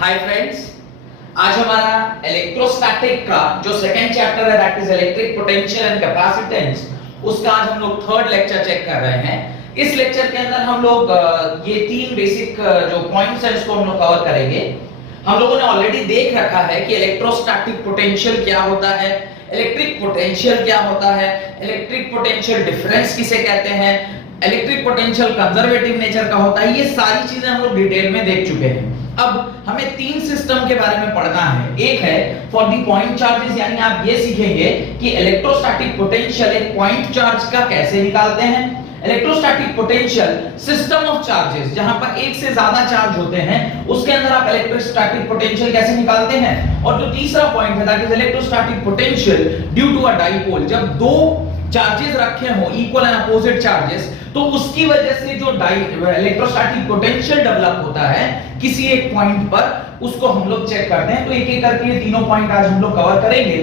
Hi friends, आज हमारा electrostatic का जो सेकंड चैप्टर है that is electric potential and capacitance, उसका आज हम लोग थर्ड लेक्चर चेक कर रहे हैं। इस लेक्चर के अंदर हम लोग ये तीन बेसिक जो पॉइंट्स हैं उसको हम लोग कवर करेंगे। हम लोगों ने ऑलरेडी देख रखा है कि इलेक्ट्रोस्टैटिक पोटेंशियल क्या होता है, इलेक्ट्रिक पोटेंशियल क्या होता है, इलेक्ट्रिक पोटेंशियल डिफरेंस किसे कहते हैं, इलेक्ट्रिक पोटेंशियल कंजर्वेटिव नेचर का होता है। ये सारी चीजें हम लोग डिटेल में देख चुके हैं। अब हमें तीन सिस्टम के बारे में पढ़ना है। एक है फॉर द पॉइंट चार्जेस, यानी आप ये सीखेंगे कि इलेक्ट्रोस्टैटिक पोटेंशियल एक पॉइंट चार्ज का कैसे निकालते हैं। Electrostatic potential system of charges, जहां पर एक से ज्यादा चार्ज होते हैं उसके अंदर आप इलेक्ट्रोस्टैटिक पोटेंशियल कैसे निकालते हैं। और जो तीसरा पॉइंट है that is electrostatic potential due to a dipole, जब दो चार्जेस रखे हों इक्वल एंड अपोजिट चार्जेस, तो उसकी वजह से जो इलेक्ट्रोस्टैटिक पोटेंशियल डेवलप होता है किसी एक पॉइंट पर, उसको हम लोग चेक करते हैं। तो एक एक करके ये तीनों पॉइंट आज हम लोग कवर करेंगे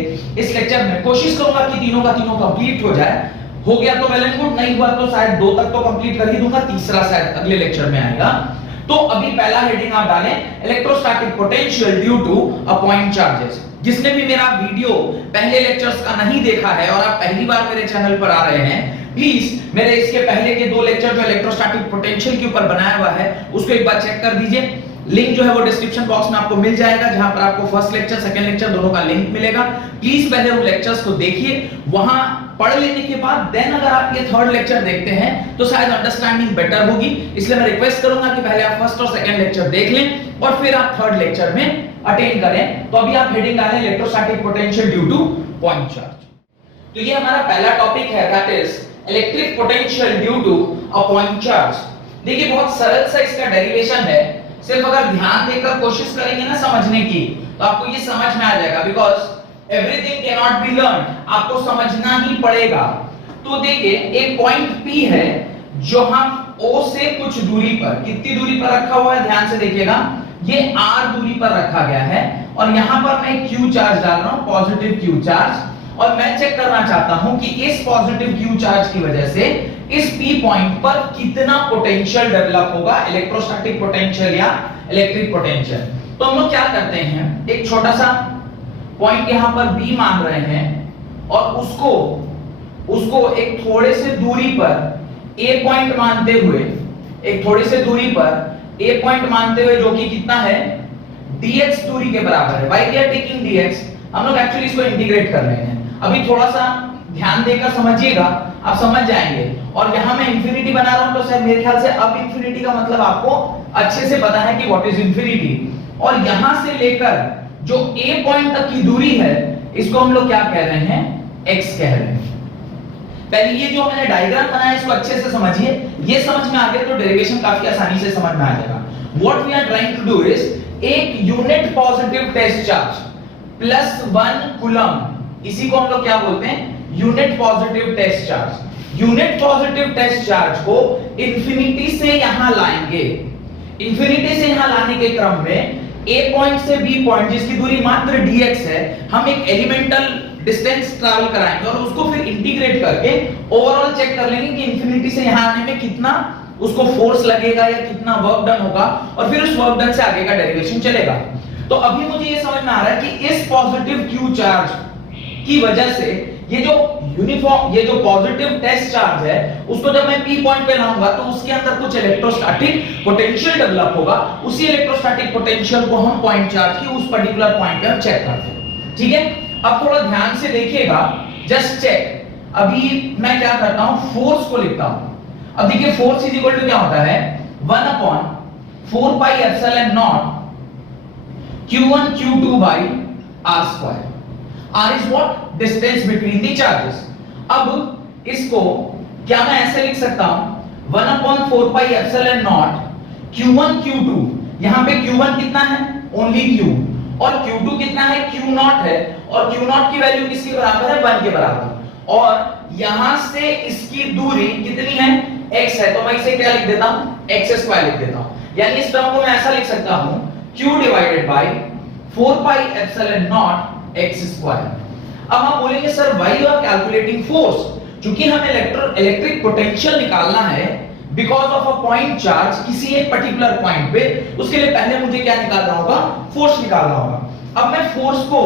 इस लेक्चर में। कोशिश करूंगा कि तीनों का तीनों कंप्लीट हो जाए। हो गया तो वेल एंड गुड, नहीं हुआ तो शायद दो तक तो कंप्लीट कर ही दूंगा, तीसरा शायद अगले लेक्चर में आएगा। तो अभी पहला हेडिंग आप डालें electrostatic potential due to a point charges. जिसने भी मेरा वीडियो पहले लेक्चर्स का नहीं देखा है और आप पहली बार मेरे चैनल पर आ रहे हैं, प्लीज मेरे इसके पहले के दो लेक्चर जो इलेक्ट्रोस्टैटिक पोटेंशियल के ऊपर बनाया हुआ है उसको एक बार चेक कर दीजिए। लिंक जो है वो डिस्क्रिप्शन बॉक्स में आपको मिल जाएगा, जहां पर आपको फर्स्ट लेक्चर सेकंड लेक्चर दोनों का लिंक मिलेगा। प्लीज पहले उन लेक्चर्स को देखिए, वहां पढ़ लेने के बाद देन अगर आप ये थर्ड लेक्चर देखते हैं तो शायद अंडरस्टैंडिंग बेटर होगी। इसलिए मैं रिक्वेस्ट करूंगा कि पहले आप फर्स्ट और सेकंड लेक्चर देख लें और फिर आप थर्ड लेक्चर में अटेंड करें। तो अभी आप हेडिंग डालें electrostatic potential due to point charge. तो ये हमारा पहला टॉपिक है that is electric potential due to a point charge. देखिए बहुत सरल सा इसका डेरिवेशन है, सिर्फ अगर ध्यान देकर कोशिश करेंगे ना समझने की तो आपको ये समझ में आ जाएगा। Because everything can not be learn, आपको समझना ही पड़ेगा। तो देखिए एक पॉइंट P है जो हम O से कुछ दूरी पर, कितनी दूरी पर रखा हुआ है ध्यान से देखिएगा, ये R दूरी पर रखा गया है और यहां पर मैं Q चार्ज डाल रहा हूं, पॉजिटिव Q चार्ज। और मैं चेक करना चाहता हूं कि इस पॉजिटिव Q चार्ज की वजह से इस P पॉइंट पर कितना पोटेंशियल डेवलप होगा, इलेक्ट्रोस्टैटिक पोटेंशियल या इलेक्ट्रिक पोटेंशियल। तो हम लोग क्या करते हैं, एक छोटा सा पॉइंट यहां पर B मान रहे हैं और उसको एक थोड़े से दूरी पर A पॉइंट मानते हुए, एक थोड़ी से दूरी पर A पॉइंट मानते हुए जो कि कितना है dx दूरी के बराबर है। Why we are taking dx, हम लोग एक्चुअली इसको इंटीग्रेट कर रहे हैं। अभी थोड़ा सा ध्यान देकर समझिएगा, आप समझ जाएंगे। और यहां मैं इंफिनिटी बना रहा हूं तो शायद मेरे ख्याल से अब इंफिनिटी का मतलब आपको अच्छे से पता है कि व्हाट इज इंफिनिटी। और यहां से लेकर जो A पॉइंट तक की दूरी है इसको हम लोग क्या कह रहे हैं, x कह रहे हैं। पहले ये जो मैंने डायग्राम बनाया इसको अच्छे से समझिए, ये समझ में आ गया तो डेरिवेशन काफी आसानी से समझ में आ जाएगा। What we are trying to do is एक unit positive test charge +1 coulomb, इसी को हम लोग क्या बोलते हैं, unit positive test charge. Unit positive test charge को इंफिनिटी से यहां लाएंगे। इंफिनिटी से यहां लाने के क्रम में A पॉइंट से B पॉइंट जिसकी दूरी मात्र dx है, हम एक एलिमेंटल डिस्टेंस ट्रैवल कराएंगे और उसको फिर इंटीग्रेट करके ओवरऑल चेक कर लेंगे कि इंफिनिटी से यहां आने में कितना उसको फोर्स लगेगा या कितना वर्क डन होगा, और फिर उस वर्क डन से आगे का डेरिवेशन चलेगा। तो अभी मुझे ये समझ में आ रहा है कि इस पॉजिटिव Q चार्ज की वजह से ये जो यूनिफॉर्म, ये जो पॉजिटिव टेस्ट चार्ज है उसको जब मैं P पॉइंट पे लाऊंगा तो उसके अंदर कुछ इलेक्ट्रोस्टैटिक पोटेंशियल डेवलप होगा। उसी इलेक्ट्रोस्टैटिक पोटेंशियल को हम पॉइंट चार्ज की उस पर्टिकुलर पॉइंट पे हम चेक करते हैं। ठीक है, अब थोड़ा ध्यान से देखिएगा, जस्ट चेक। अभी मैं क्या करता हूं, फोर्स को लिखता हूं। अब देखिए फोर्स इज इक्वल टू क्या होता है, 1/4 पाई epsilon not Q1 Q2 by R square। R is what? Distance between the charges। अब इसको क्या मैं ऐसे लिख सकता हूं, 1/4 पाई एप्सिलॉन नॉट Q1 Q2, यहां पे Q1 कितना है, ओनली Q, और Q2 कितना है, Q0 है, और Q0 की वैल्यू किसके बराबर है, 1 के बराबर। और यहां से इसकी दूरी कितनी है, x है, तो मैं इसे क्या लिख देता हूं, x² लिख देता हूं। यानी इस टर्म को मैं ऐसा लिख सकता हूं, Q divided by 4 pi epsilon naught x²। अब हम बोलेंगे sir why you are calculating force, क्योंकि हमें इलेक्ट्रिक पोटेंशियल निकालना है because of a point charge किसी एक पर्टिकुलर पॉइंट पे, उसके लिए पहले मुझे क्या निकालना होगा, फोर्स निकालना होगा। अब मैं फोर्स को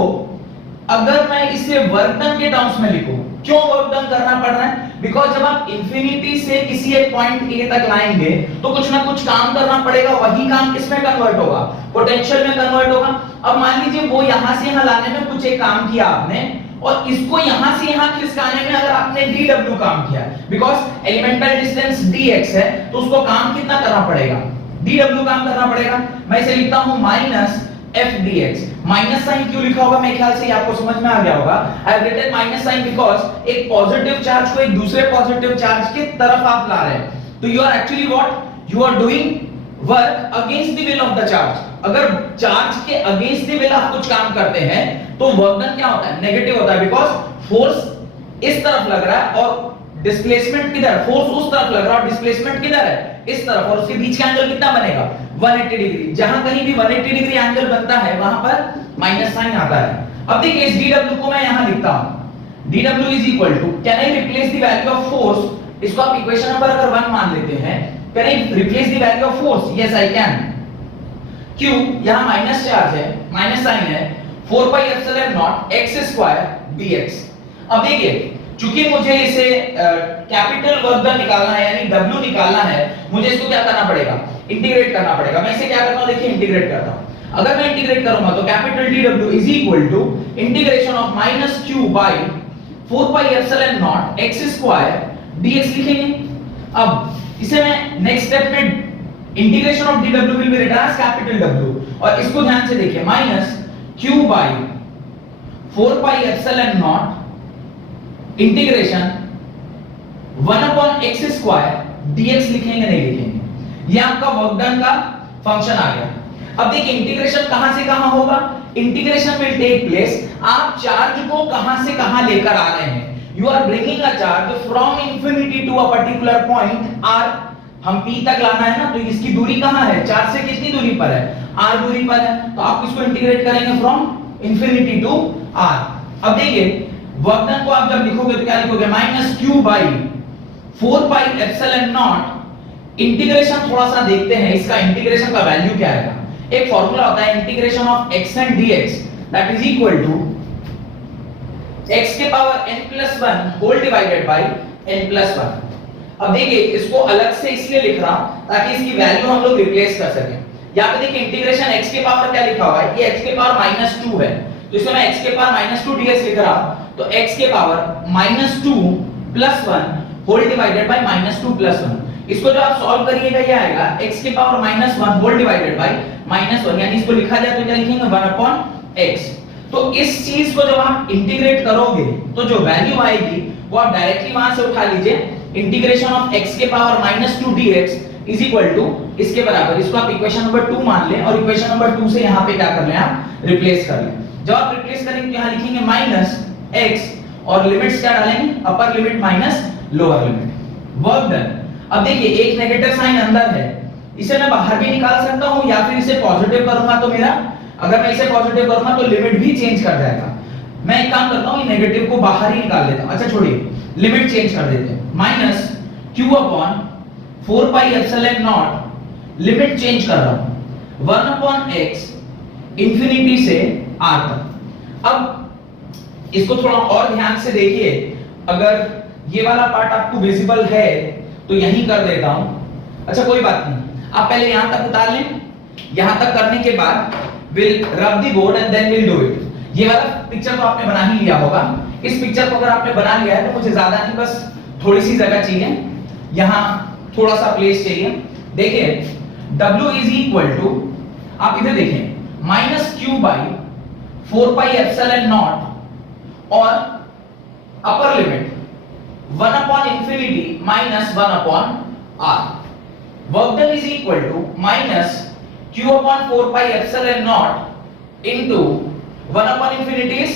अगर मैं इसे वर्क डन के टर्म्स में लिखूं, क्यों वर्क डन करना पड़ रहा है, बिकॉज जब आप इंफिनिटी से किसी एक पॉइंट ए तक लाएंगे तो कुछ ना कुछ काम करना पड़ेगा, वही काम किसमें कन्वर्ट होगा, पोटेंशियल में कन्वर्ट होगा। अब मान लीजिए वो यहां से यहां लाने में कुछ एक काम किया आपने, और इसको यहां से यहां खिसकाने में अगर आपने dw काम किया, बिकॉज एलिमेंटल डिस्टेंस dx है, तो उसको काम कितना करना पड़ेगा, dw काम करना पड़ेगा। मैं इसे लिखता हूं minus f dx। Minus sign क्यों लिखा होगा, मेरे ख्याल से आपको समझ में आ गया होगा। I have written minus sign because एक पॉजिटिव चार्ज को एक दूसरे पॉजिटिव चार्ज की तरफ आप ला रहे हैं, तो you are actually what, you are doing work against the will of the charge. अगर चार्ज के अगेंस्ट द विल आप कुछ काम करते हैं तो वर्क डन क्या होता है, नेगेटिव होता है, बिकॉज फोर्स इस तरफ लग रहा है और डिस्प्लेसमेंट किधर, फोर्स उस तरफ लग रहा है और डिस्प्लेसमेंट किधर है, इस तरफ, और उसके बीच का एंगल कितना बनेगा, 180 डिग्री। जहां कहीं भी 180 डिग्री एंगल बनता है वहां पर माइनस साइन आता है। अब देखिए इस dw को मैं यहां लिखता हूं, dw is equal to, can I replace the value of force, इसको आप इक्वेशन नंबर अगर 1 मान लेते हैं, can I replace the value of force, yes I can. क्यों, यहां माइनस चार्ज है, माइनस साइन है, 4 pi epsilon naught x square dx। अब देखिए चूंकि मुझे इसे कैपिटल वर्क डन निकालना है यानी w निकालना है, मुझे इसको क्या करना पड़ेगा, इंटीग्रेट करना पड़ेगा। मैं इसे क्या करता हूं, देखिए इंटीग्रेट करता हूं। अगर मैं इंटीग्रेट करूंगा तो capital dw is equal to integration of minus q by 4 pi epsilon naught x square dx लिखेंगे। अब इसे मैं नेक्स्ट स्टेप में integration of dw will be written as capital W, और इसको ध्यान से देखिए, minus q by 4 pi epsilon naught integration 1 upon x square dx लिखेंगे, नहीं लिखेंगे, ये आपका वर्क डन का फंक्शन आ गया। अब देखिए इंटीग्रेशन कहां से कहां होगा, इंटीग्रेशन विल टेक प्लेस, आप चार्ज को कहां से कहां लेकर आ रहे हैं, you are bringing a charge from infinity to a particular point r, हम p तक लाना है ना, तो इसकी दूरी कहां है, चार्ज से कितनी दूरी पर है, r दूरी पर है, तो आप इसको इंटीग्रेट करेंगे फ्रॉम इंफिनिटी टू r। अब देखिए वर्क डन को आप जब लिखोगे तो क्या लिखोगे, minus q by 4 pi epsilon naught, integration थोड़ा सा देखते हैं, इसका इंटीग्रेशन का वैल्यू क्या आएगा। एक फार्मूला होता है integration of x and dx, that is equal to x के power n+1 whole divided by n+1। अब देखिए इसको अलग से इसलिए लिख रहा हूं ताकि इसकी वैल्यू हम लोग रिप्लेस कर सकें। यहां पे देखिए इंटीग्रेशन x के पावर क्या लिखा हुआ है, ये x के पावर -2 है, तो इसको मैं x के पावर -2 dx लिख रहा हूं, तो x के पावर -2 + 1 होल डिवाइडेड बाय -2 + 1। इसको जो आप सॉल्व करिएगा ये आएगा x के पावर -1 होल डिवाइडेड बाय -1, यानी इसको लिखा जाए तो क्या लिखेंगे, 1/x। तो इस चीज को जब आप इंटीग्रेट करोगे तो जो वैल्यू आएगी वो आप डायरेक्टली वहां से उठा लीजिए, इंटीग्रेशन ऑफ x के power -2 dx is equal to इसके बराबर, इसको आप इक्वेशन नंबर 2 मान लें और इक्वेशन नंबर 2 से यहां पे क्या कर लें, आप रिप्लेस कर लें। जब आप रिप्लेस करेंगे तो यहां लिखेंगे -x और लिमिट्स क्या डालेंगे, upper limit minus lower limit, work done. अब देखिए एक नेगेटिव साइन अंदर है, इसे मैं बाहर भी निकाल सकता हूं या फिर इसे पॉजिटिव करूंगा तो मेरा, अगर मैं इसे पॉजिटिव करूंगा तो लिमिट भी चेंज कर जाएगा। मैं एक काम करता हूं, ये नेगेटिव को बाहर ही निकाल देता हूं। अच्छा छोड़िए, लिमिट चेंज कर देते हैं, minus q upon 4 pi epsilon not, limit change कर रहा हूं 1 अपॉन x इंफिनिटी से r तक। अब इसको थोड़ा और ध्यान से देखिए, अगर ये वाला पार्ट आपको विजिबल है तो यहीं कर देता हूं। अच्छा कोई बात नहीं, आप पहले यहां तक उतार लें, यहां तक करने के बाद will rub the board and then will do it. ये वाला पिक्चर तो आपने बना ही लिया होगा, इस पिक्चर को अगर आपने बना लिया है तो मुझे ज्यादा नहीं, बस थोड़ी सी जगह चाहिए, यहां थोड़ा सा प्लेस चाहिए। देखिए w इज इक्वल टू, आप इधर देखें, -q by 4 pi epsilon naught और upper limit 1 upon infinity minus 1 upon r, work done is equal to -q upon 4 pi epsilon naught into 1 upon infinity is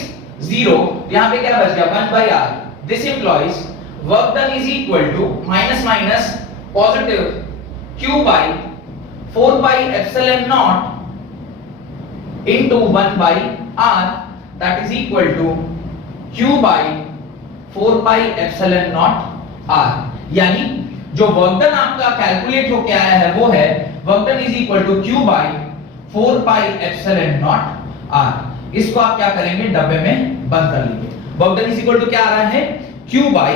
0, यहां पे क्या बच गया, 1 by r। This implies work done is equal to minus minus positive q by 4 pi epsilon naught into 1 by r, that is equal to q by 4 pi epsilon naught r। यानी जो work done आपका calculate होके आया है वो है work done is equal to Q by 4 pi epsilon naught R। इसको आप क्या करेंगे, डब्बे में बंद कर लीजिए। Work done is equal to क्या आ रहा है, Q by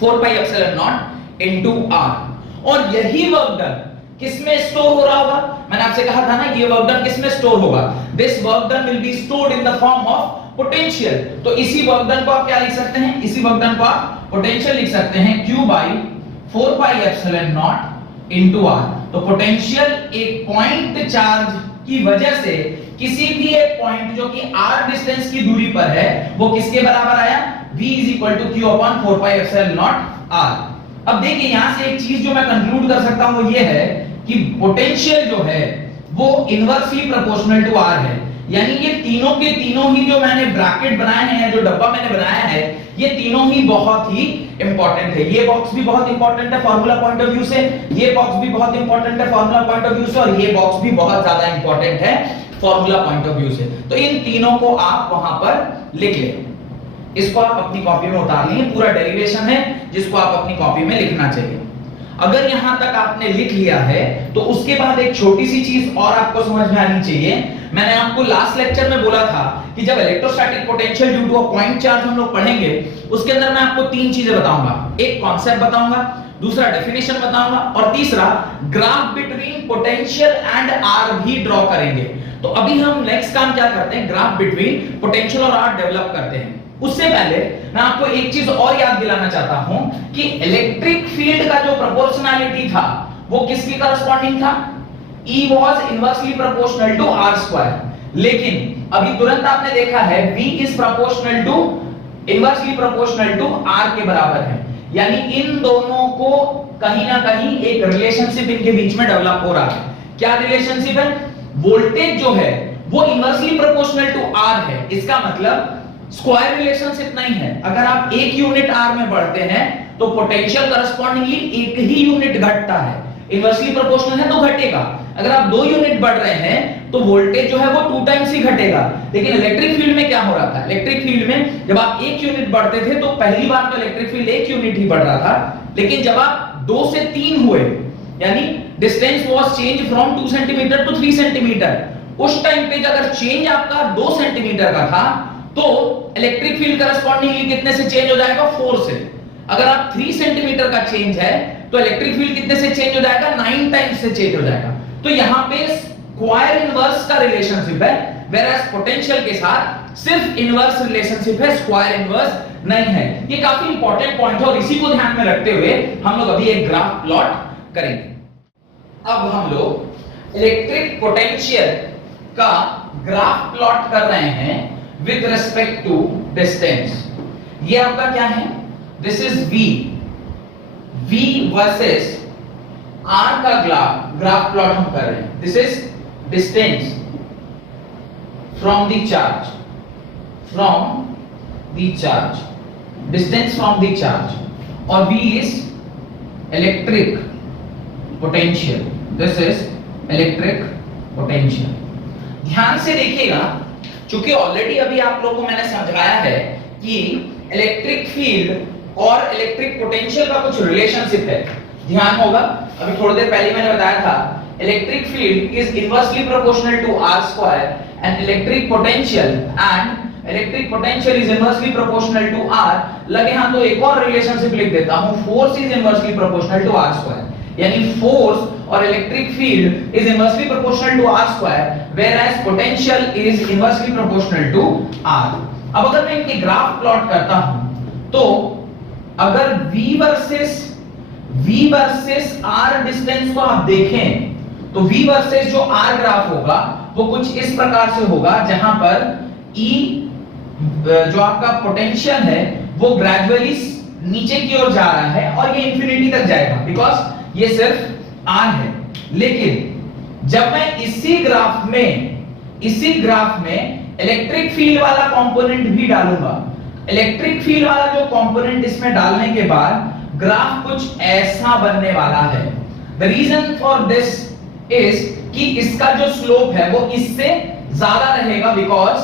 4 pi epsilon naught into R। और यही वर्क डन किसमें स्टोर हो रहा होगा, मैंने आपसे कहा था ना ये वर्क डन किसमें स्टोर होगा, this work done will be stored in the form of potential. तो इसी वर्क डन को आप क्या लिख सकते हैं, इसी वर्क डन को आप पोटेंशियल लिख सकते हैं Q by 4 pi epsilon naught into R। तो पोटेंशियल एक पॉइंट चार्ज की वजह से किसी भी एक पॉइंट जो कि R डिस्टेंस की दूरी पर है वो किसके बराबर आया, V is equal to Q upon 4 pi epsilon naught R। अब देखिए यहां से एक चीज जो मैं कंक्लूड कर सकता हूं वो ये है कि पोटेंशियल जो है वो इनवर्सली प्रोपोर्शनल टू R है। यानी ये तीनों के तीनों ही जो मैंने ब्रैकेट बनाए हैं, जो डब्बा मैंने बनाया है, ये तीनों ही बहुत ही इंपॉर्टेंट है। ये बॉक्स भी बहुत इंपॉर्टेंट है फार्मूला पॉइंट ऑफ व्यू से, ये बॉक्स भी बहुत इंपॉर्टेंट है फार्मूला पॉइंट ऑफ व्यू से, और ये बॉक्स भी बहुत ज्यादा इंपॉर्टेंट है फार्मूला पॉइंट ऑफ व्यू से। तो इन तीनों को आप वहां पर लिख लें, इसको आप अपनी कॉपी में उतार लीजिए। पूरा डेरिवेशन है जिसको आप अपनी कॉपी में लिखना चाहिए। अगर यहां तक आपने लिख लिया है तो उसके बाद एक छोटी सी चीज और आपको समझ में आनी चाहिए। मैंने आपको लास्ट लेक्चर में बोला था कि जब electrostatic potential due to a point charge हम लोग पढ़ेंगे उसके अंदर मैं आपको तीन चीजें बताऊंगा, एक कॉन्सेप्ट बताऊंगा, दूसरा डेफिनेशन बताऊंगा, और तीसरा graph between potential and R भी ड्रॉ करेंगे। तो अभी हम नेक्स्ट काम क्या करते हैं, ग्राफ बिटवीन पोटेंशियल और R डेवलप करते हैं। उससे पहले मैं आपको एक चीज और याद दिलाना चाहता हूं कि इलेक्ट्रिक फील्ड का जो प्रोपोर्शनैलिटी था वो किसके करस्पॉन्डिंग था, E was inversely proportional to R square। लेकिन अभी तुरंत आपने देखा है V is proportional to inversely proportional to R के बराबर है। यानी इन दोनों को कहीं ना कहीं एक रिलेशनशिप इनके बीच में डेवलप हो रहा है। क्या रिलेशनशिप है, वोल्टेज जो है वो इनवर्सली प्रोपोर्शनल टू R है। इसका मतलब स्क्वायर रिलेशनशिप नहीं है। अगर आप एक यूनिट R में बढ़ते हैं तो पोटेंशियल करस्पॉन्डिंगली एक ही यूनिट घटता है, इनवर्सली प्रोपोर्शनल है तो घटेगा। अगर आप 2 यूनिट बढ़ रहे हैं तो वोल्टेज जो है वो 2 टाइम्स ही घटेगा। लेकिन इलेक्ट्रिक फील्ड में क्या हो रहा था, इलेक्ट्रिक फील्ड में जब आप 1 यूनिट बढ़ते थे तो पहली बार तो इलेक्ट्रिक फील्ड 1 यूनिट ही बढ़ रहा था, लेकिन जब आप 2 से 3 हुए यानी distance was change from 2 centimetre to 3 centimetre, उस टाइम पे अगर चेंज आपका 2 सेंटीमीटर का था तो इलेक्ट्रिक फील्ड करस्पॉन्डिंगली कितने से चेंज हो जाएगा, 4 से। अगर आप 3 सेंटीमीटर का चेंज है तो इलेक्ट्रिक फील्ड कितने से चेंज हो जाएगा, 9 टाइम्स से चेंज हो जाएगा। तो यहां पे स्क्वायर इनवर्स का रिलेशनशिप है, वेयरएज पोटेंशियल के साथ सिर्फ इनवर्स रिलेशनशिप है, स्क्वायर इनवर्स नहीं है। ये काफी इंपॉर्टेंट पॉइंट है और इसी को ध्यान में रखते हुए हम लोग अभी एक ग्राफ प्लॉट करेंगे। अब हम लोग इलेक्ट्रिक पोटेंशियल का ग्राफ प्लॉट कर रहे हैं विद रिस्पेक्ट टू डिस्टेंस। ये आपका क्या है, this is V versus R का ग्राफ प्लॉट हम कर रहे हैं। This is distance from the charge, distance from the charge, और V is electric potential, this is electric potential. ध्यान से देखिएगा, चूंकि ऑलरेडी अभी आप लोगों को मैंने समझाया है कि इलेक्ट्रिक फील्ड और इलेक्ट्रिक पोटेंशियल का कुछ रिलेशनशिप है। ध्यान होगा, अभी थोड़ी देर पहले मैंने बताया था electric field is inversely proportional to R square and electric potential is inversely proportional to R। लगे हां तो एक और रिलेशनशिप लिख देता हूं, force is inversely proportional to R square. यानी फोर्स और electric field is inversely proportional to R square, whereas potential is inversely proportional to R। अब अगर मैं इनके ग्राफ प्लॉट करता हूं तो अगर V वर्सेस R डिस्टेंस को आप देखें तो V वर्सेस जो R ग्राफ होगा वो कुछ इस प्रकार से होगा, जहां पर E जो आपका पोटेंशियल है वो ग्रेजुअली नीचे की ओर जा रहा है और ये इंफिनिटी तक जाएगा, बिकॉज ये सिर्फ R है। लेकिन जब मैं इसी ग्राफ में इलेक्ट्रिक फील्ड वाला कंपोनेंट भी डालूंगा, इलेक्ट्रिक फील्ड वाला जो कंपोनेंट इसमें डालने के बाद ग्राफ कुछ ऐसा बनने वाला है। The reason for this is कि इसका जो स्लोप है वो इससे ज्यादा रहेगा, बिकॉज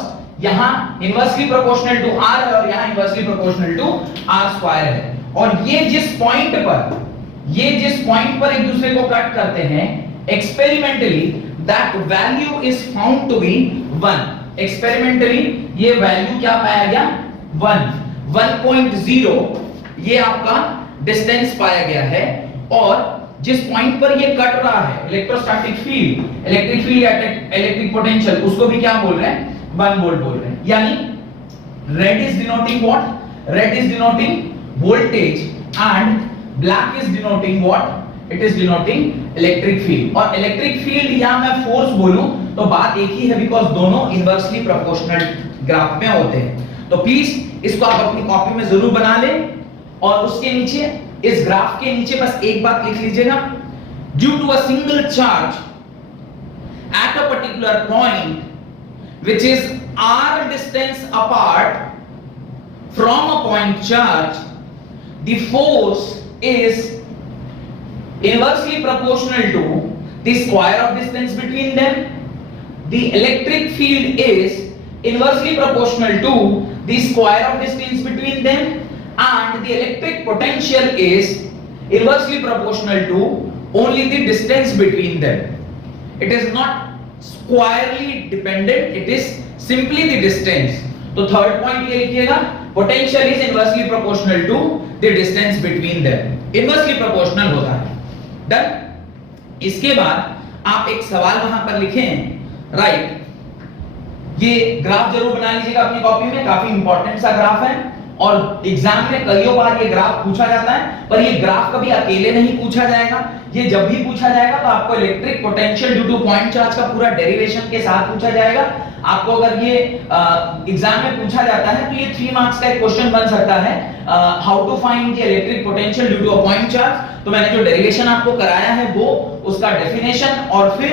यहां इनवर्सली प्रोपोर्शनल टू R है और यहां inversely proportional to R square है। और ये जिस पॉइंट पर ये जिस पॉइंट पर एक दूसरे को कट करते हैं, experimentally that value is found to be 1। Experimentally ये वैल्यू क्या पाया गया? 1.0 ये आपका डिस्टेंस पाया गया है। और जिस पॉइंट पर ये कट रहा है इलेक्ट्रोस्टैटिक फील्ड, इलेक्ट्रिक फील्ड या इलेक्ट्रिक पोटेंशियल, उसको भी क्या बोल रहे हैं? 1 वोल्ट बोल रहे हैं। यानी red is denoting what? Red is denoting voltage and black is denoting what? It is denoting electric field. और इलेक्ट्रिक फील्ड या मैं फोर्स बोलूं तो बात एक ही है, बिकॉज़ दोनों इनवर्सली प्रोपोर्शनल ग्राफ में होते हैं। तो प्लीज इसको आप अपनी कॉपी में जरूर बना लें और उसके नीचे, इस ग्राफ के नीचे बस एक बात लिख लीजिएगा, due to a single charge at a particular point which is r distance apart from a point charge, the force is inversely proportional to the square of distance between them. The electric field is inversely proportional to the square of distance between them, and the electric potential is inversely proportional to only the distance between them. It is not squarely dependent, it is simply the distance. तो third point ये लिखिएगा, potential is inversely proportional to the distance between them. Inversely proportional होता है। Done? इसके बाद आप एक सवाल वहां पर लिखें, राइट? ये ग्राफ जरूर बना लीजिएगा अपनी कॉपी में, काफी इंपॉर्टेंट सा ग्राफ है और एग्जाम में कईयों बार ये ग्राफ पूछा जाता है। पर ये ग्राफ कभी अकेले नहीं पूछा जाएगा, ये जब भी पूछा जाएगा तो आपको electric potential due to point charge का पूरा डेरिवेशन के साथ पूछा जाएगा। आपको अगर ये एग्जाम में पूछा जाता है तो ये 3 मार्क्स का एक क्वेश्चन बन सकता है, how to find the electric potential due to a point charge. तो मैंने जो डेरिवेशन आपको कराया है वो उसका डेफिनेशन और फिर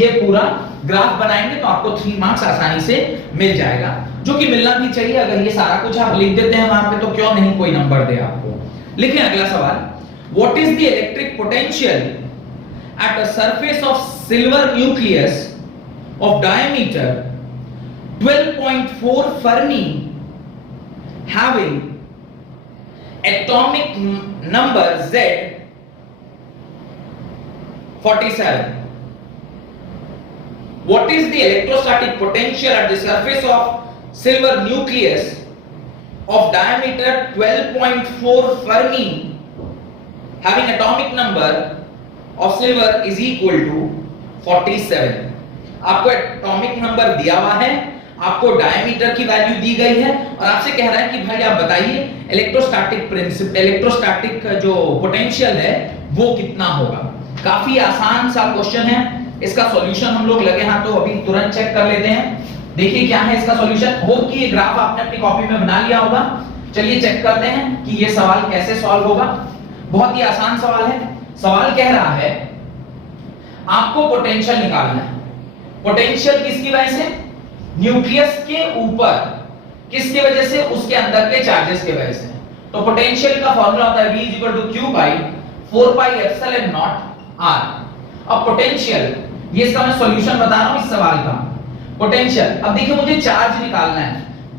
ये पूरा ग्राफ बनाएंगे तो आपको 3 मार्क्स आसानी से मिल जाएगा, जो कि मिलना भी चाहिए। अगर ये सारा कुछ आप लिख देते हैं वहां पे तो क्यों नहीं कोई नंबर दे आपको। लिखें अगला सवाल, what is the electric potential at a surface of silver nucleus of diameter 12.4 Fermi having atomic number Z 47. What is the electrostatic potential at the surface of silver nucleus of diameter 12.4 Fermi having atomic number of silver is equal to 47. आपको atomic number दिया हुआ है, आपको diameter की value दी गई है और आपसे कह रहा है कि भाई आप बताइए इलेक्ट्रोस्टैटिक प्रिंसिपल, इलेक्ट्रोस्टैटिक जो पोटेंशियल है वो कितना होगा। काफी आसान सा क्वेश्चन है, इसका सॉल्यूशन हम लोग लगे हाथों अभी तुरंत चेक कर लेते हैं। देखिए क्या है इसका सॉल्यूशन। होप कि ये ग्राफ आपने अपनी कॉपी में बना लिया होगा। चलिए चेक करते हैं कि ये सवाल कैसे सॉल्व होगा। बहुत ही आसान सवाल है। सवाल कह रहा है आपको पोटेंशियल निकालना है। पोटेंशियल किसकी वजह से? न्यूक्लियस के ऊपर। किसकी वजह से? उसके अंदर के चार्जेस की वजह से। तो पोटेंशियल का फार्मूला होता है V = Q by 4 pi epsilon naught R। अब पोटेंशियल, ये इसका मैं सॉल्यूशन बता रहा हूं इस सवाल का। पोटेंशियल, अब देखिए मुझे चार्ज निकालना है।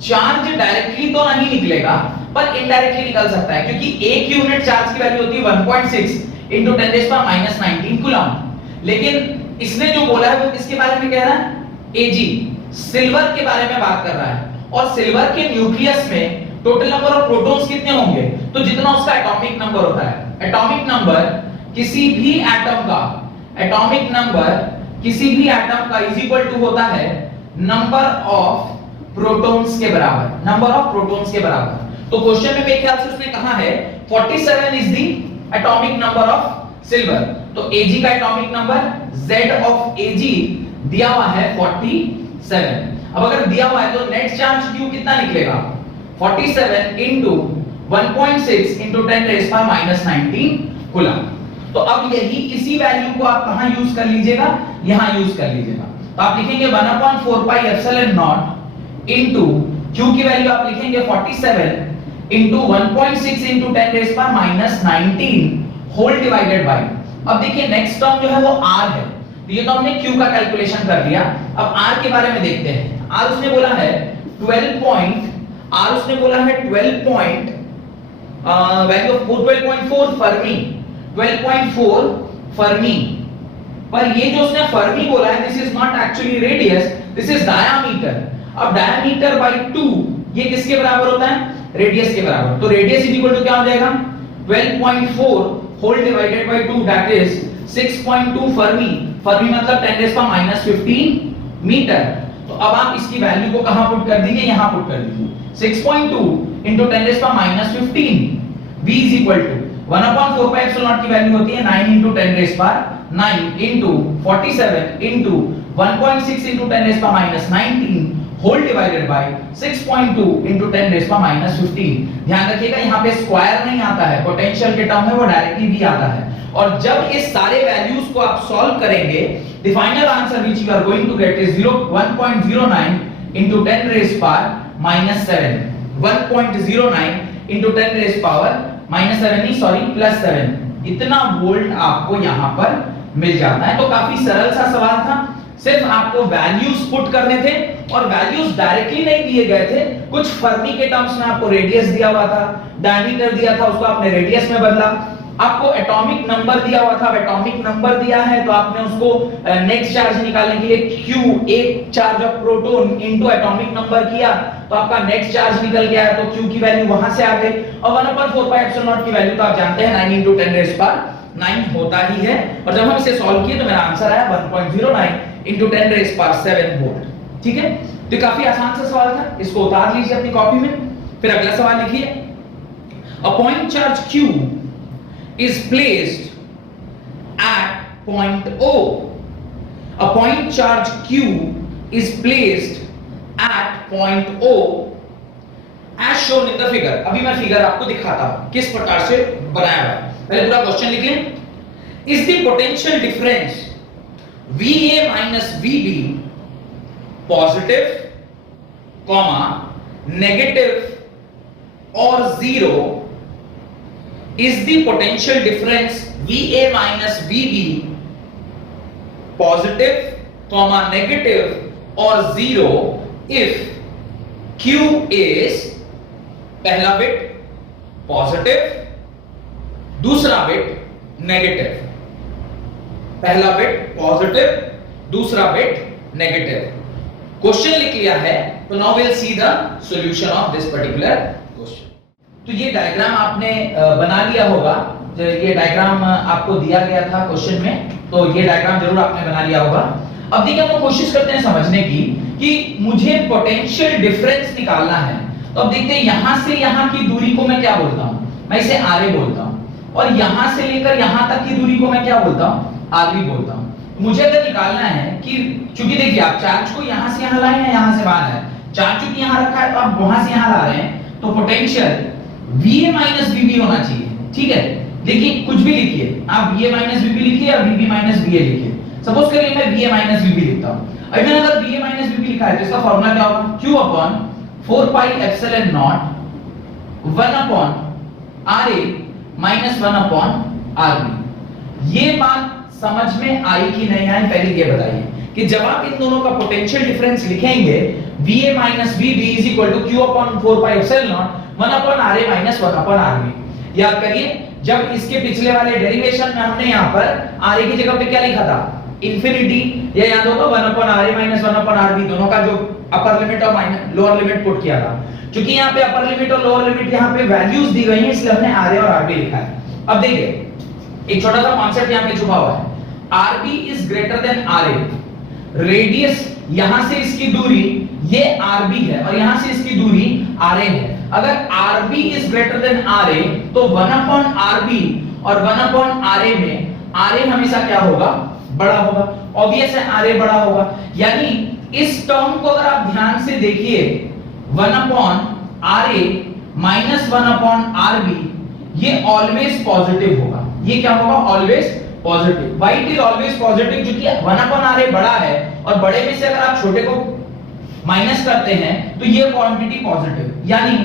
चार्ज डायरेक्टली तो नहीं निकलेगा पर इनडायरेक्टली निकल सकता है, क्योंकि एक यूनिट चार्ज की वैल्यू होती है 1.6 × 10⁻⁻19 कूलम। लेकिन इसने जो बोला है वो किसके बारे में कह रहा है? Ag, सिल्वर के बारे में बात कर रहा है। और सिल्वर के न्यूक्लियस में टोटल नंबर ऑफ प्रोटॉन्स कितने होंगे? तो जितना उसका एटॉमिक नंबर होता है। एटॉमिक नंबर किसी भी एटम का, एटॉमिक नंबर किसी भी एटम का इज इक्वल टू होता है नंबर ऑफ प्रोटॉन्स के बराबर, नंबर ऑफ प्रोटॉन्स के बराबर। तो क्वेश्चन में मेरे ख्याल से उसने कहा है 47 is the atomic number of silver. तो Ag का atomic number Z of Ag दिया हुआ है 47। अब अगर दिया हुआ है तो नेट चार्ज Q कितना निकलेगा? 47 into 1.6 into 10⁻⁻19 कूलम। तो अब यही इसी वैल्यू को आप कहां यूज कर लीजिएगा? यहां यूज कर लीजिएगा। तो आप लिखेंगे 1/4 pi epsilon naught into Q की वैल्यू आप लिखेंगे 47 into 1.6 into 10⁻⁻19 whole divided by. अब देखिए नेक्स्ट टर्म जो है वो R है। तो ये तो हमने Q का कैलकुलेशन कर लिया। अब R के बारे में देखते हैं। R उसने बोला है 12.4 फर्मी 12.4 फर्मी। पर ये जो उसने फर्मी बोला है, this is not actually radius, this is diameter. अब डायामीटर बाय 2 ये किसके बराबर होता है? रेडियस के बराबर। तो रेडियस इज इक्वल टू क्या हो जाएगा? 12.4 whole divided by 2 that is 6.2 fermi. Fermi मतलब 10⁻15 मीटर। तो अब आप इसकी वैल्यू को कहां पुट कर दीजिए? यहां पुट कर दीजिए। 6.2 into 10⁻15 v is equal to 1/4 pi epsilon की वैल्यू होती है 9 into 10⁹9 into 47 into 1.6 into 10⁻19 whole divided by 6.2 into 10⁻15। ध्यान रखिएगा यहाँ पे स्क्वायर नहीं आता है, पोटेंशियल के टर्म में वो डायरेक्टली भी आता है। और जब इस सारे वैल्यूज को आप सॉल्व करेंगे, the final answer which you are going to get is 1.09 into 10⁻⁻7 1.09 into 10⁻⁻7 नहीं सॉरी +7 इतना वोल्ट आपको यहां पर मिल जाता है। तो काफी सरल सा सवाल था, सिर्फ आपको वैल्यूज पुट करने थे और वैल्यूज डायरेक्टली नहीं दिए गए थे, कुछ फर्मी के टर्म्स में आपको रेडियस दिया हुआ था, डायमीटर दिया था, उसको आपने रेडियस में बदला। आपको एटॉमिक नंबर दिया हुआ था, एटॉमिक नंबर दिया है तो आपने उसको नेक्स्ट चार्ज निकालने के लिए Q एक charge of proton into atomic number किया तो आपका नेक्स्ट चार्ज निकल गया, तो Q की वैल्यू वहां से आ गई। और 1/4 pi epsilon की वैल्यू तो आप जानते हैं 9 into 10⁻9 होता ही है। और जब हम इसे सॉल्व किए तो मेरा आंसर आया 1.09 into 10⁻7 वोल्ट। ठीक है, तो काफी आसान सा सवाल था, इसको उतार लीजिए अपनी कॉपी में। फिर अगला सवाल लिखिए, अ point charge Q is placed at point O. A point charge Q is placed at point O as shown in the figure. अभी मैं फिगर आपको दिखाता हूं किस प्रकार से बनाया हुआ है। पहले पूरा क्वेश्चन लिख लें। Is the potential difference VA minus VB positive, negative or zero? Is the potential difference VA minus VB positive, negative or zero if Q is पहला बिट पॉजिटिव, दूसरा बिट नेगेटिव। पहला बिट पॉजिटिव, दूसरा bit negative. Question लिख लिया है, तो now will see the solution of this particular question. तो ये डायग्राम आपने बना लिया होगा, जो ये डायग्राम आपको दिया गया था क्वेश्चन में, तो ये डायग्राम जरूर आपने बना लिया होगा। अब देखिए हम लोग कोशिश करते हैं समझने की कि मुझे पोटेंशियल डिफरेंस निकालना है। तो अब देखते हैं यहां से यहां की दूरी को मैं क्या बोलता हूं? मैं इसे RA बोलता हूं। और यहां से लेकर यहां तक की दूरी को मैं क्या बोलता हूं? RB बोलता हूं। मुझे अगर निकालना है कि चूंकि देखिए आप चार्ज को यहां से यहां लाए हैं, यहां से बाहर है, चार्ज चूंकि यहां रखा है तो आप वहां से यहां ला रहे हैं, तो पोटेंशियल VA minus VB होना चाहिए। ठीक है, देखिए कुछ भी लिखिए, आप VA minus VB लिखिए या VB minus VA लिखिए। सपोज करिए मैं VA minus VB लिखता हूं। अब मैंने अगर VA minus VB लिखा है तो इसका फार्मूला क्या होगा? Q upon 4 pi epsilon naught 1 upon RA minus 1 upon RB। ये बात समझ में आई कि नहीं आई, पहले ये बताइए कि जब आप इन दोनों का पोटेंशियल डिफरेंस लिखेंगे VA minus VB is equal to Q upon 4 pi epsilon naught 1 upon RA minus 1 upon RB। याद करिए, जब इसके पिछले वाले डेरिवेशन में हमने यहाँ पर RA की जगह पे क्या लिखा था? इंफिनिटी। ये याद होगा 1 upon RA minus 1 upon RB दोनों का जो अपर लिमिट और लोअर लिमिट पुट किया था। क्योंकि यहाँ पे अपर लिमिट और लोअर लिमिट यहाँ पे वैल्यूज दी गई हैं, इसलिए हमने RA और RB लिखा है। अब देखिए एक छोटा सा कॉन्सेप्ट यहाँ पे छुपा हुआ है। RB is greater than RA। Radius यहां से इसकी दूरी ये RB है और यहां से इसकी दूरी RA है। अगर RB is greater than RA तो 1 upon RB और 1 upon RA में RA हमेशा क्या होगा? बड़ा होगा। ऑब्वियस है RA बड़ा होगा। यानी इस टर्म को अगर आप ध्यान से देखिए 1 upon RA minus 1 upon RB ये ऑलवेज पॉजिटिव होगा। ये क्या होगा? Always positive. Why it is always positive? क्योंकि 1 upon RA बड़ा है और बड़े में से अगर आप छोटे को माइनस करते हैं तो ये क्वांटिटी पॉजिटिव, यानी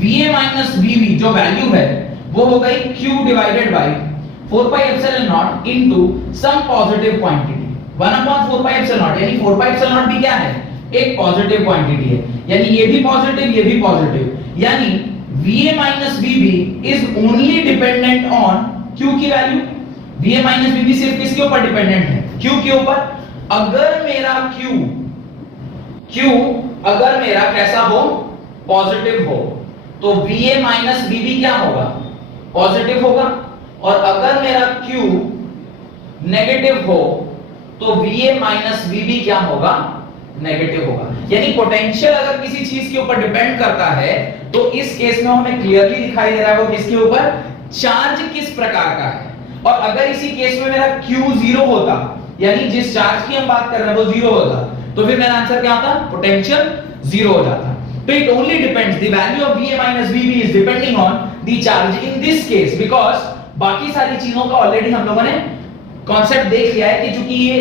VA minus VB जो वैल्यू है वो हो गई Q divided by 4 pi epsilon naught into some positive quantity 1 upon 4 pi epsilon naught। यानी 4 pi epsilon naught भी क्या है? एक पॉजिटिव क्वांटिटी है, यानी ये भी पॉजिटिव ये भी पॉजिटिव, यानी VA minus VB is only dependent on Q की वैल्यू, VA माइनस VB सिर्फ किसके ऊपर डिपेंडेंट है? Q के ऊपर। अगर मेरा Q अगर मेरा कैसा हो? पॉजिटिव हो, तो VA माइनस VB क्या होगा? पॉजिटिव होगा। और अगर मेरा Q नेगेटिव हो, तो VA माइनस VB क्या होगा? नेगेटिव होगा। यानी पोटेंशियल अगर किसी चीज के ऊपर डिपेंड करता है, तो इस केस में हमें क्लियरली दिखाई दे रहा है वो किसके ऊपर? चार्ज किस प्रकार का है। और अगर इसी केस में मेरा Q 0 होता, यानी जिस चार्ज की हम बात कर रहे हैं वो 0 होता, तो फिर मेरा आंसर क्या आता? पोटेंशियल 0 हो जाता। तो it only depends, the value of VA minus VB is depending on the charge in this case, because बाकी सारी चीजों का ऑलरेडी हम लोगों ने कॉन्सेप्ट देख लिया है कि चूंकि ये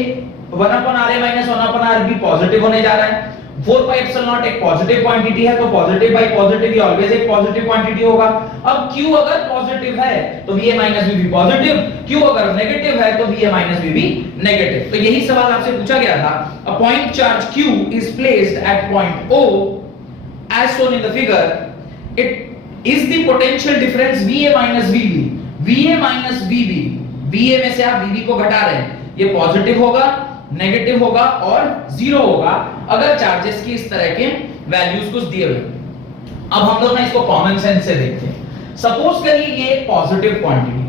1/RA माइनस 1/RB पॉजिटिव होने जा रहा है, 4πε0 एक पॉजिटिव क्वांटिटी है, तो पॉजिटिव बाय पॉजिटिव ये ऑलवेज एक पॉजिटिव क्वांटिटी होगा। अब Q अगर पॉजिटिव है तो VA minus VB positive, Q अगर नेगेटिव है तो VA माइनस VB नेगेटिव। तो यही सवाल आपसे पूछा गया था। अ point charge Q is placed at point O as shown in the figure. It is the potential difference VA minus VB. VA minus VB, VA में से आप VB को घटा रहे हैं, ये पॉजिटिव होगा, नेगेटिव होगा और 0 होगा अगर चार्जेस की इस तरह के वैल्यूज कुछ दिए हुए। अब हम लोग ना इसको कॉमन सेंस से देखते हैं। सपोज करिए ये एक पॉजिटिव क्वांटिटी,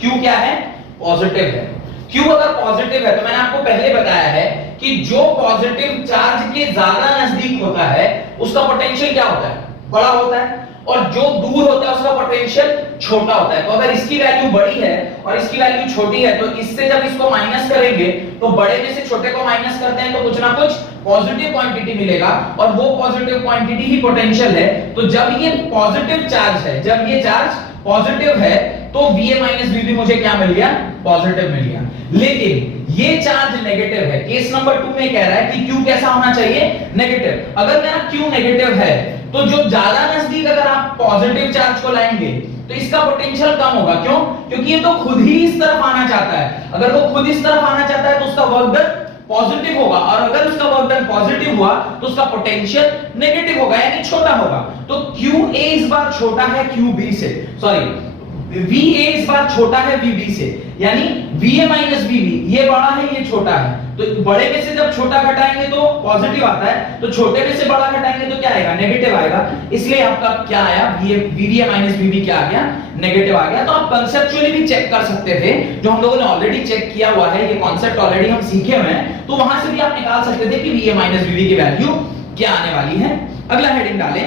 Q क्या है? पॉजिटिव है। Q अगर पॉजिटिव है तो मैंने आपको पहले बताया है कि जो पॉजिटिव चार्ज के ज्यादा नजदीक होता है उसका पोटेंशियल क्या होता है? बड़ा होता है, और जो दूर होता है उसका पोटेंशियल छोटा होता है। तो अगर इसकी वैल्यू बड़ी है और इसकी वैल्यू छोटी है, तो इससे जब इसको माइनस करेंगे तो बड़े में से छोटे को माइनस करते हैं तो कुछ ना कुछ पॉजिटिव क्वांटिटी मिलेगा, और वो पॉजिटिव क्वांटिटी ही पोटेंशियल है। तो जब ये पॉजिटिव चार्ज है, जब ये चार्ज पॉजिटिव है, तो VA माइनस VB मुझे क्या मिल गया? पॉजिटिव मिल गया। लेकिन ये चार्ज नेगेटिव है। केस नंबर 2 में कह रहा है कि Q कैसा होना चाहिए? नेगेटिव। अगर मेरा Q नेगेटिव है, तो जो ज्यादा नजदीक अगर आप पॉजिटिव चार्ज को लाएंगे तो इसका पोटेंशियल कम होगा। क्यों? क्योंकि ये तो खुद ही इस तरफ आना चाहता है। अगर वो खुद इस तरफ आना चाहता है तो उसका वर्क डन पॉजिटिव होगा, और अगर उसका वर्क डन पॉजिटिव हुआ तो उसका पोटेंशियल नेगेटिव होगा, यानी छोटा होगा। तो QA इस बार छोटा है QB से, सॉरी VA इस बार छोटा है VB से, यानी VA माइनस VB ये बड़ा है ये छोटा है। तो बड़े में से जब छोटा घटाएंगे तो पॉजिटिव आता है, तो छोटे में से बड़ा घटाएंगे तो क्या आएगा? नेगेटिव आएगा। इसलिए आपका क्या आया? VA माइनस VB क्या आ गया? नेगेटिव आ गया। तो आप कंसेप्चुअली भी चेक कर सकते थे, जो हम लोगों ने ऑलरेडी चेक किया हुआ है, ये कॉन्सेप्ट ऑलरेडी हम सीखे हुए हैं, तो वहां से भी आप निकाल सकते थे कि VA माइनस VB की वैल्यू क्या आने वाली है। अगला हेडिंग डालें,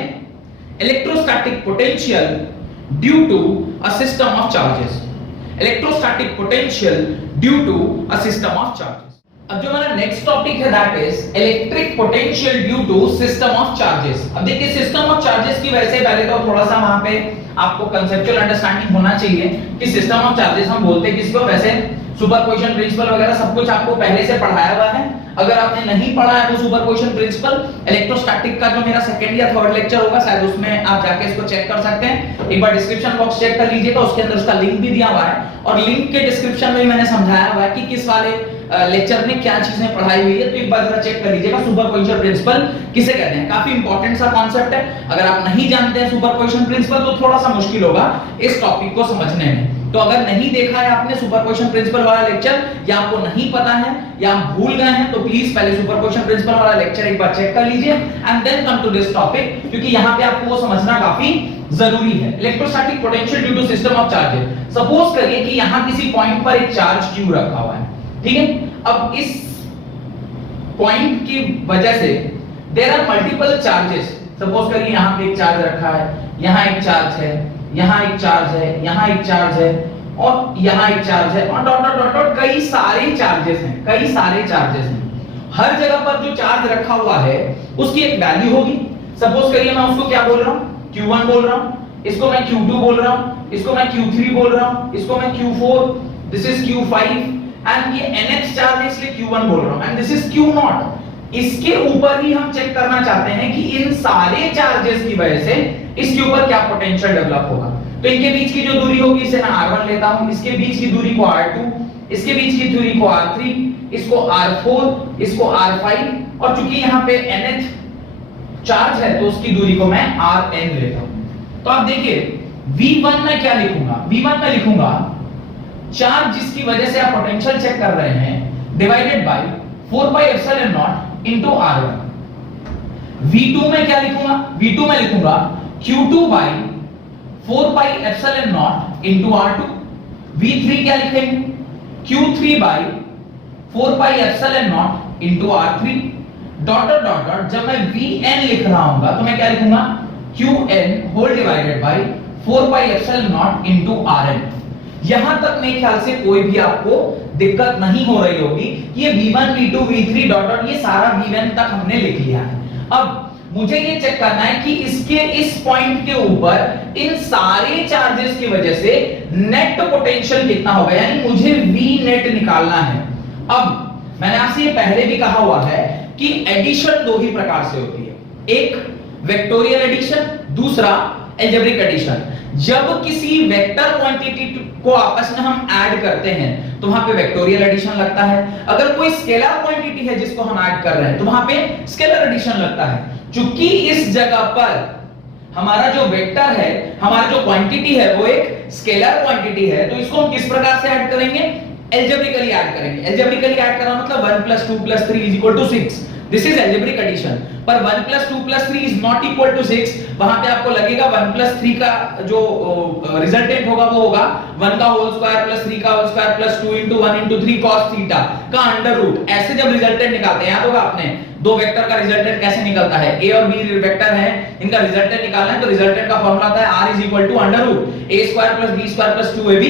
electrostatic potential due to a system of charges. Electrostatic potential due to a system of charges. अब जो हमारा नेक्स्ट टॉपिक है that is electric potential due to system of charges. अब देखिए सिस्टम ऑफ चार्जेस की वजह से पहले तो थोड़ा सा वहां पे आपको कंसेप्चुअल अंडरस्टैंडिंग होना चाहिए कि सिस्टम ऑफ चार्जेस हम बोलते हैं किसको। वैसे सुपरपोजिशन प्रिंसिपल वगैरह सब कुछ आपको पहले से पढ़ाया हुआ है। अगर आपने नहीं पढ़ा है तो सुपरपोजिशन प्रिंसिपल इलेक्ट्रोस्टैटिक का जो मेरा सेकंड या थर्ड लेक्चर होगा शायद उसमें आप जाके इसको चेक कर सकते हैं। एक बार डिस्क्रिप्शन बॉक्स चेक कर लीजिएगा, उसके अंदर उसका लिंक भी दिया हुआ है, और लिंक के डिस्क्रिप्शन में मैंने समझाया हुआ है कि किस वाले लेक्चर में क्या चीजें पढ़ाई हुई है। तो एक बार जरा चेक कर लीजिएगा सुपरपोजिशन प्रिंसिपल किसे कहते हैं। काफी इंपॉर्टेंट सा कॉन्सेप्ट है। अगर आप नहीं जानते हैं सुपरपोजिशन प्रिंसिपल तो थोड़ा सा मुश्किल होगा इस टॉपिक को समझने में। तो अगर नहीं देखा है आपने सुपरपोजिशन प्रिंसिपल वाला लेक्चर, या आपको नहीं पता है या आप भूल गए हैं, तो प्लीज पहले सुपरपोजिशन प्रिंसिपल वाला लेक्चर एक बार चेक कर लीजिए and then come to this topic, क्योंकि यहाँ पे आपको वो समझना काफी जरूरी है। Electrostatic potential due to system of charges. Suppose करिए कि यहाँ किसी पॉइंट पर एक चार्ज Q रखा हुआ है, ठीक है। अब इस पॉइंट की वजह से there are multiple charges. Suppose करिए यहाँ पे एक चार्ज रखा है, यहाँ एक चार्ज है, यहाँ एक चार्ज है, यहाँ एक चार्ज है, और यहाँ एक चार्ज है, और डॉट डॉट डॉट डॉट कई सारे चार्जेस हैं, कई सारे चार्जेस हैं। हर जगह पर जो चार्ज रखा हुआ है उसकी एक वैल्यू होगी। सपोज करिए मैं उसको क्या बोल रहा हूँ? Q1 बोल रहा हूँ, इसको मैं Q2 बोल रहा हूँ, इसको मैं Q3 बोल रहा हूँ, इसको मैं Q4, this is Q5, and ये nth चार्ज है इसलिए Q1 बोल रहा हूँ, एंड दिस इज Q0। इसके ऊपर ही हम चेक करना चाहते हैं कि इन सारे चार्जेस की वजह से इसके ऊपर क्या पोटेंशियल डेवलप होगा। तो इनके बीच की जो दूरी होगी इसे मैं R1 लेता हूं, इसके बीच की दूरी को R2, इसके बीच की दूरी को R3, इसको R4, इसको R5, और चूंकि यहाँ पे nth चार्ज है तो उसकी दूरी को मैं Rn लेता हूं। तो आप देखिए V1 में क्या लिखूंगा? V1 में लिखूंगा चार्ज जिसकी वजह से आप पोटेंशियल चेक कर रहे हैं divided by 4 pi epsilon naught into r1। V2 में क्या लिखूंगा? V2 में लिखूंगा Q2 by 4 pi epsilon naught into r2। V3 क्या लिखेंगे? Q3 by 4 pi epsilon naught into r3 dot dot dot. जब मैं Vn लिख रहा हूंगा तो मैं क्या लिखूंगा? Qn whole divided by 4 pi epsilon naught into Rn। यहां तक मेरे ख्याल से कोई भी आपको दिक्कत नहीं हो रही होगी कि ये V1 V2 V3 dot dot ये सारा V1 तक हमने लिख लिया है। अब मुझे ये चेक करना है कि इसके इस पॉइंट के ऊपर इन सारे चार्जेस की वजह से नेट पोटेंशियल कितना होगा, यानी मुझे V नेट निकालना है। अब मैंने आपसे ये पहले भी कहा हुआ है कि एडिशन दो ही प्रकार से होती है, एक वेक्टोरियल एडिशन, दूसरा अलजेब्रिक एडिशन। जब किसी वेक्टर क्वांटिटी को आपस में हम ऐड करते हैं तो वहां पे वेक्टोरियल एडिशन लगता है। अगर कोई स्केलर क्वांटिटी है जिसको हम ऐड कर रहे हैं तो वहां पे स्केलर एडिशन लगता है। चूंकि इस जगह पर हमारा जो वेक्टर है, हमारा जो क्वांटिटी है वो एक स्केलर क्वांटिटी है, तो इसको हम किस प्रकार से ऐड करेंगे? अलजेब्रिकली ऐड करेंगे। अलजेब्रिकली ऐड करना मतलब 1 + 2 + 3 = 6। This is algebraic addition. पर 1 + 2 + 3 इज नॉट इक्वल टू 6। वहां पे आपको लगेगा 1 + 3 का जो रिजल्टेंट होगा वो होगा 1 का होल स्क्वायर + 3 का होल स्क्वायर + 2 * 1 * 3 cos थीटा का अंडर रूट। ऐसे जब रिजल्टेंट निकालते हैं, याद होगा आपने दो वेक्टर का रिजल्टेंट कैसे निकलता है? a और b वेक्टर है, इनका रिजल्टेंट निकालना है तो रिजल्टेंट का फार्मूला आता है r = √a² + b² + 2ab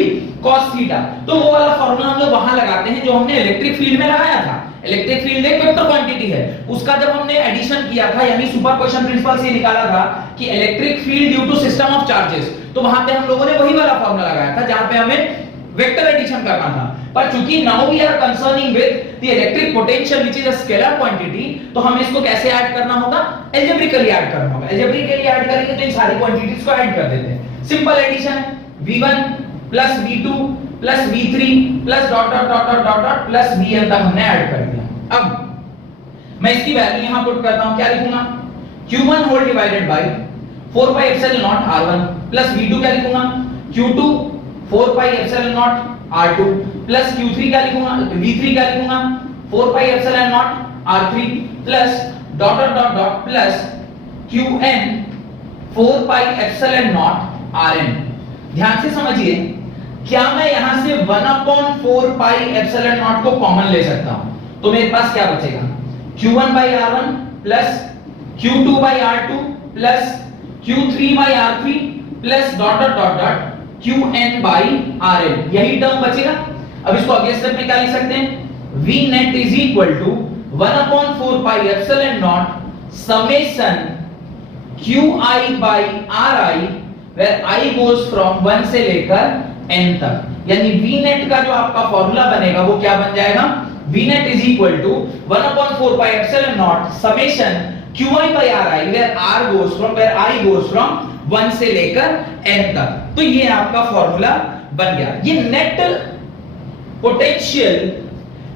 cos theta. तो वो वाला फार्मूला हम लोग वहां लगाते हैं जो हमने इलेक्ट्रिक फील्ड में लगाया था। इलेक्ट्रिक फील्ड एक वेक्टर क्वांटिटी है, उसका जब हमने एडिशन किया था यानी सुपरपोजिशन प्रिंसिपल से निकाला था कि electric field due to system of charges, तो वहां पे हम लोगों ने वही वाला फार्मूला लगाया था जहां पे हमें वेक्टर एडिशन करना था। पर चूंकि now we are concerning with the electric potential which is a scalar quantity, तो हमें इसको कैसे ऐड करना होगा? अलजेब्रिकली ऐड करना होगा। अलजेब्रिकली ऐड करेंगे तो इन सारी क्वांटिटीज को ऐड कर देते हैं। सिंपल एडिशन है, v1 + v2 + v3 + dot dot dot dot dot dot plus vn तक हमने ऐड कर दिया। अब मैं इसकी वैल्यू यहां पुट करता हूं, क्या लिखूंगा? q1 whole divided by 4 pi epsilon naught r1 plus v2 क्या लिखूंगा? q2 4 pi epsilon not r2 plus q3 क्या लिखूंगा? v3 क्या लिखूंगा? 4 pi epsilon not r3 plus dot dot dot dot plus qn 4 pi epsilon not rn। ध्यान से समझिए, क्या मैं यहां से 1/4 पाई एप्सिलॉन नॉट को कॉमन ले सकता हूं? तो मेरे पास क्या बचेगा? q1/r1 plus q2/r2 plus q3/r3 plus dot dot dot dot qn/rn, यही टर्म बचेगा। अब इसको अगले स्टेप में क्या लिख सकते हैं? v net = 1/4 pi epsilon not summation qi/ri where i goes from 1 से लेकर n तक। यानी v net का जो आपका फॉर्मूला बनेगा वो क्या बन जाएगा? v net = 1/4 pi epsilon not summation qi/ri where i goes from 1 से लेकर n तक। तो ये आपका फॉर्मूला बन गया। ये net potential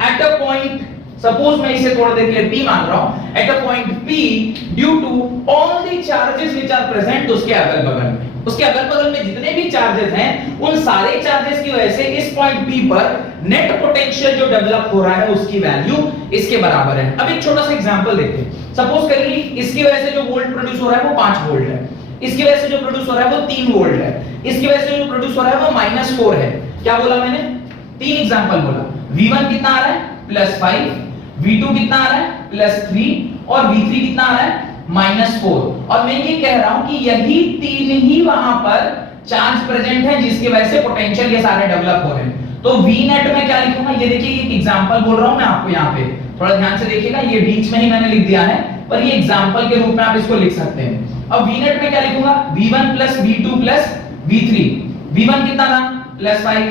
at a point, suppose मैं इसे थोड़ा देर के लिए p मान रहा हूं, at a point p due to all the charges which are present, उसके अगल बगल में, उसके अगल बगल में जितने भी चार्जेस हैं उन सारे चार्जेस की वजह से इस पॉइंट p पर नेट पोटेंशियल जो डेवलप हो रहा है उसकी वैल्यू इसके बराबर है। अब एक छोटा सा एग्जांपल देखते हैं। सपोज करिए इसकी वजह से जो वोल्ट प्रोड्यूस हो रहा है वो 5 वोल्ट है, इसकी वजह से जो प्रोड्यूस हो रहा है वो 3 वोल्ट है, इसकी वजह से जो प्रोड्यूस हो रहा है वो -4 है। क्या बोला मैंने? 3 एग्जांपल बोला। v1 कितना आ रहा है? +5, v2 कितना आ रहा है? +3 और v3 कितना आ रहा है? -4। और मैं ये कह रहा हूं कि यही 3 ही वहां पर चार्ज प्रेजेंट है जिसकी वजह से पोटेंशियल ये सारे डेवलप हो रहे हैं। तो v नेट में क्या लिखूंगा? ये देखिए एक एग्जांपल बोल रहा हूं मैं आपको, यहां पे थोड़ा ध्यान से देखिएगा, ये बीच में ही मैंने लिख दिया है पर ये एग्जांपल के रूप में आप इसको लिख सकते हैं। अब v नेट में क्या लिखूंगा? v1 + v2 + v3। v1 कितना था? +5,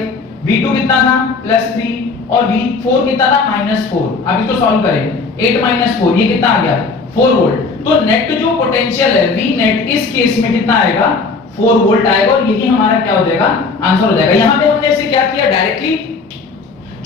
v2 कितना था? +3 और v4 कितना था? -4। अब इसको सॉल्व करें, 8 - 4 ये कितना आ गया? 4 वोल्ट। तो नेट जो पोटेंशियल है v नेट इस केस में कितना आएगा? 4 वोल्ट आएगा और यही हमारा क्या हो जाएगा? आंसर हो जाएगा। यहां पे हमने इसे क्या किया? डायरेक्टली,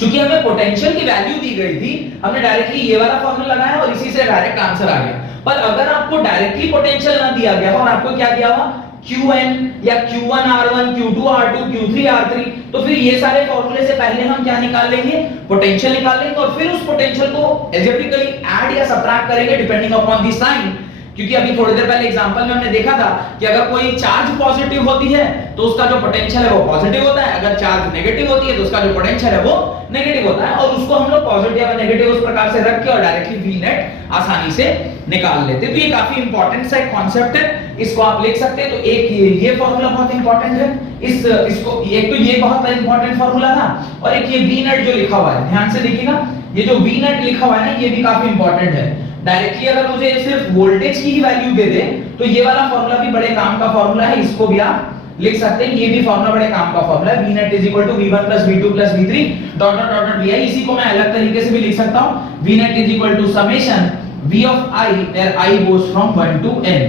चूंकि हमें पोटेंशियल की वैल्यू दी गई थी, हमने डायरेक्टली ये वाला फॉर्मूला लगाया और इसी से डायरेक्ट आंसर आ गया। पर अगर आपको डायरेक्टली पोटेंशियल ना दिया गया हो और आपको क्या दिया हुआ? qn या q1r1 q2r2 q3r3, तो फिर ये सारे फॉर्मूले से पहले हम क्या निकाल लेंगे, पोटेंशियल निकाल लेंगे और फिर उस पोटेंशियल को अलजेब्रिकली ऐड या सबट्रैक्ट करेंगे डिपेंडिंग अपॉन द साइन। क्योंकि अभी थोड़ी देर पहले एग्जांपल में हमने देखा था कि अगर कोई चार्ज पॉजिटिव होती है तो उसका जो पोटेंशियल है वो पॉजिटिव होता है, अगर चार्ज नेगेटिव होती है तो उसका जो पोटेंशियल है वो नेगेटिव होता है, और उसको हम लोग पॉजिटिव या नेगेटिव उस प्रकार से रख के और डायरेक्टली वी नेट आसानी से निकाल लेते हैं। तो ये काफी इंपॉर्टेंट सा एक कांसेप्ट है, इसको आप लिख सकते हैं। तो एक ये फार्मूला बहुत इंपॉर्टेंट है, इसको एक तो ये बहुत इंपॉर्टेंट फार्मूला था, और एक ये वी नेट जो लिखा हुआ है, ध्यान से देखिएगा, ये जो वी नेट लिखा हुआ है ना, ये भी काफी इंपॉर्टेंट है। डायरेक्टली अगर मुझे सिर्फ वोल्टेज की ही वैल्यू दे दे तो ये वाला फार्मूला भी बड़े काम का फार्मूला है, इसको भी आप लिख सकते हैं। ये भी फार्मूला बड़े काम का फार्मूला है, v net = v1 + v2 + v3 dot dot dot vi। इसी को मैं अलग तरीके से भी लिख सकता हूं, v net = summation v of i where i goes from 1 to n।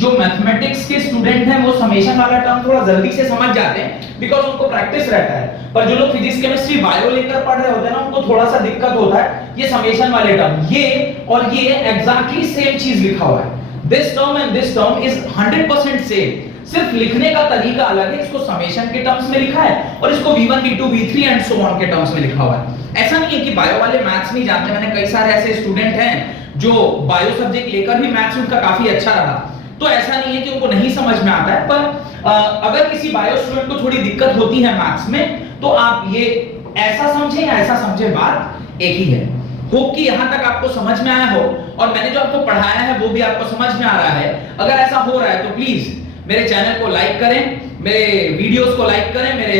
जो मैथमेटिक्स के स्टूडेंट हैं वो समेशन वाला टर्म थोड़ा जल्दी से समझ जाते हैं बिकॉज़ उनको प्रैक्टिस रहता है, पर जो लोग फिजिक्स केमिस्ट्री बायो लेकर पढ़ रहे होते हैं ना, उनको थोड़ा सा दिक्कत होता है ये समेशन वाले टर्म। ये और ये एग्जैक्टली सेम चीज लिखा हुआ है, this term and this term is 100% same, सिर्फ लिखने का तरीका अलग है। इसको समेशन के टर्म्स में लिखा है और इसको v1 v2 v3 and so on के टर्म्स में लिखा हुआ है। ऐसा नहीं है कि बायो वाले मैथ्स नहीं जानते, मैंने कई सारे ऐसे स्टूडेंट हैं जो बायो सब्जेक्ट लेकर भी मैथ्स उनका काफी अच्छा रहा, तो ऐसा नहीं है कि उनको नहीं समझ में आता है। पर अगर किसी बायो स्टूडेंट को थोड़ी दिक्कत होती है मैथ्स में, तो आप ये ऐसा समझें या ऐसा समझें, बात एक ही है। होप कि यहां तक आपको समझ में आया हो और मैंने जो आपको पढ़ाया है वो भी आपको समझ में आ रहा है। अगर ऐसा हो रहा है तो प्लीज मेरे चैनल को लाइक करें, मेरे वीडियोस को लाइक करें, मेरे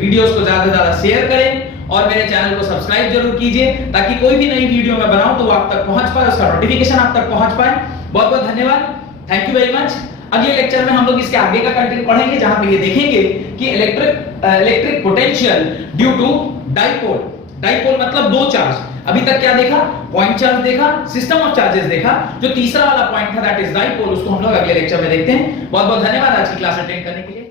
वीडियोस को ज्यादा से ज्यादा शेयर करें और मेरे चैनल को सब्सक्राइब जरूर कीजिए ताकि कोई भी नई वीडियो मैं बनाऊं तो वो आप तक पहुंच पाए, उसका नोटिफिकेशन आप तक पहुंच पाए। बहुत बहुत धन्यवाद, थैंक यू वेरी मच। अगले लेक्चर में हम लोग इसके आगे का कंटेंट पढ़ेंगे जहां पे ये देखेंगे कि electric potential due to dipole. Dipole मतलब दो चार्ज। अभी तक क्या देखा, पॉइंट चार्ज देखा, सिस्टम ऑफ चार्जेस देखा, जो तीसरा वाला पॉइंट था दैट इज डाइपोल, उसको हम लोग अगले लेक्चर में देखते हैं। बहुत बहुत धन्यवाद आज की क्लास अटेंड करने के लिए।